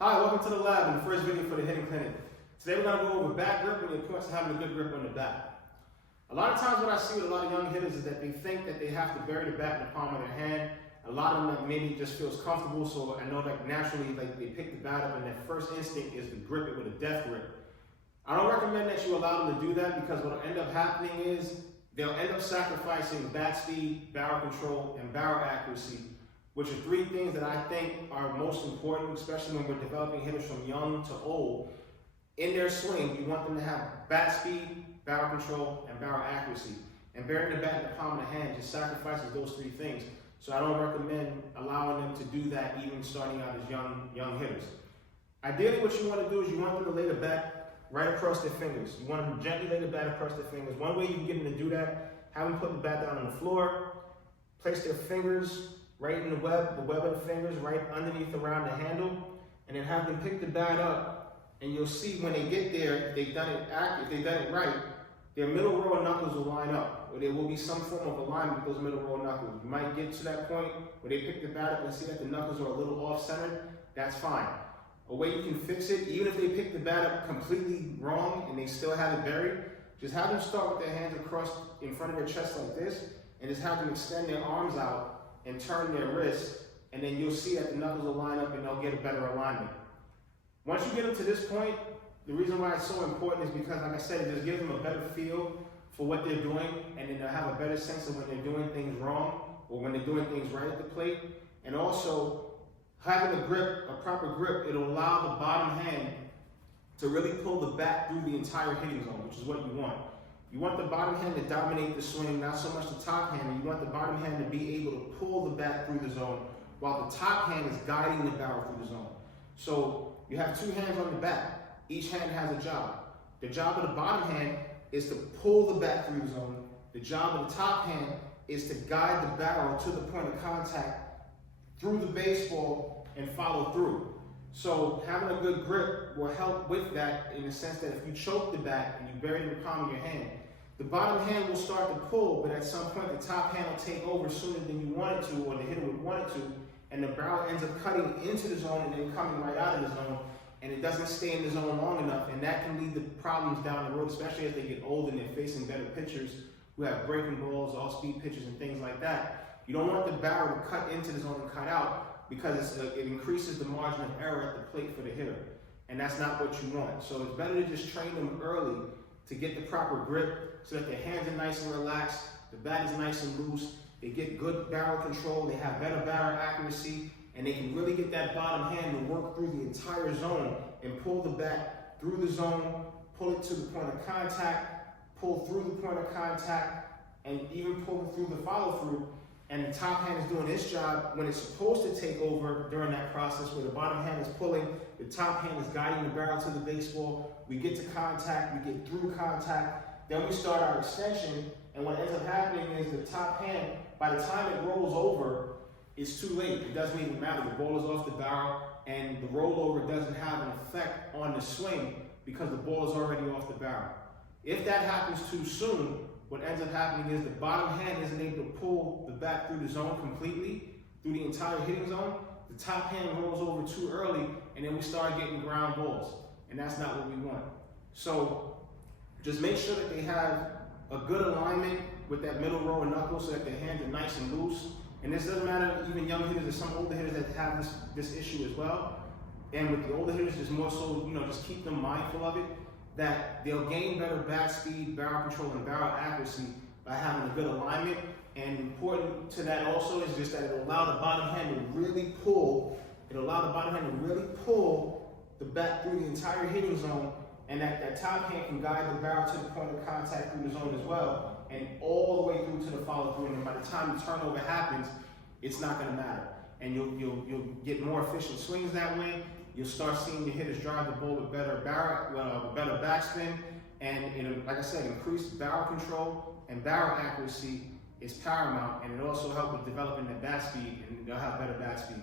Hi, welcome to the lab and the first video for the hitting clinic. Today we're going to go over back grip and the importance of having a good grip on the bat. A lot of times what I see with a lot of young hitters is that they think that they have to bury the bat in the palm of their hand. A lot of them maybe just feels comfortable, so I know that naturally they pick the bat up and their first instinct is to grip it with a death grip. I don't recommend that you allow them to do that because what will end up happening is they'll end up sacrificing bat speed, barrel control, and barrel accuracy, which are three things that I think are most important, especially when we're developing hitters from young to old. In their swing, you want them to have bat speed, barrel control, and barrel accuracy. And burying the bat in the palm of the hand just sacrifices those three things. So I don't recommend allowing them to do that even starting out as young hitters. Ideally, what you want to do is you want them to lay the bat right across their fingers. You want them to gently lay the bat across their fingers. One way you can get them to do that, have them put the bat down on the floor, place their fingers right in the web of the fingers, right underneath around the handle, and then have them pick the bat up, and you'll see when they get there, if they've done it right, their middle row of knuckles will line up, or there will be some form of alignment with those middle row of knuckles. You might get to that point where they pick the bat up and see that the knuckles are a little off-centered. That's fine. A way you can fix it, even if they pick the bat up completely wrong and they still have it buried, just have them start with their hands across in front of their chest like this, and just have them extend their arms out and turn their wrists, and then you'll see that the knuckles will line up and they'll get a better alignment. Once you get them to this point, the reason why it's so important is because, like I said, it just gives them a better feel for what they're doing, and then they'll have a better sense of when they're doing things wrong or when they're doing things right at the plate. And also, having a grip, a proper grip, it'll allow the bottom hand to really pull the bat through the entire hitting zone, which is what you want. You want the bottom hand to dominate the swing, not so much the top hand. You want the bottom hand to be able to pull the bat through the zone, while the top hand is guiding the barrel through the zone. So you have two hands on the bat. Each hand has a job. The job of the bottom hand is to pull the bat through the zone. The job of the top hand is to guide the barrel to the point of contact through the baseball and follow through. So having a good grip will help with that in the sense that if you choke the bat and you bury it in the palm of your hand, the bottom hand will start to pull, but at some point the top hand will take over sooner than you want it to, or the hitter would want it to, and the barrel ends up cutting into the zone and then coming right out of the zone, and it doesn't stay in the zone long enough, and that can lead to problems down the road, especially as they get older and they're facing better pitchers who have breaking balls, off-speed pitches, and things like that. You don't want the barrel to cut into the zone and cut out because it increases the margin of error at the plate for the hitter, and that's not what you want. So it's better to just train them early to get the proper grip so that their hands are nice and relaxed, the bat is nice and loose, they get good barrel control, they have better barrel accuracy, and they can really get that bottom hand to work through the entire zone and pull the bat through the zone, pull it to the point of contact, pull through the point of contact, and even pull through the follow-through. And the top hand is doing its job when it's supposed to take over during that process, where the bottom hand is pulling, the top hand is guiding the barrel to the baseball. We get to contact, we get through contact, then we start our extension, and what ends up happening is the top hand, by the time it rolls over, it's too late. It doesn't even matter. The ball is off the barrel, and the rollover doesn't have an effect on the swing because the ball is already off the barrel. If that happens too soon, what ends up happening is the bottom hand isn't able to pull the bat through the zone completely, through the entire hitting zone. The top hand rolls over too early, and then we start getting ground balls, and that's not what we want. So just make sure that they have a good alignment with that middle row of knuckles so that their hands are nice and loose. And this doesn't matter, even young hitters, there's some older hitters that have this issue as well. And with the older hitters, just more so, just keep them mindful of it, that they'll gain better bat speed, barrel control, and barrel accuracy by having a good alignment. And important to that also is just that it'll allow the bottom hand to really pull, the bat through the entire hitting zone, and that top hand can guide the barrel to the point of contact through the zone as well, and all the way through to the follow-through. And by the time the turnover happens, it's not going to matter. And you'll get more efficient swings that way. You'll start seeing your hitters drive the ball with better backspin, and like I said, increased barrel control and barrel accuracy is paramount, and it also helps with developing the bat speed, and they'll have better bat speed.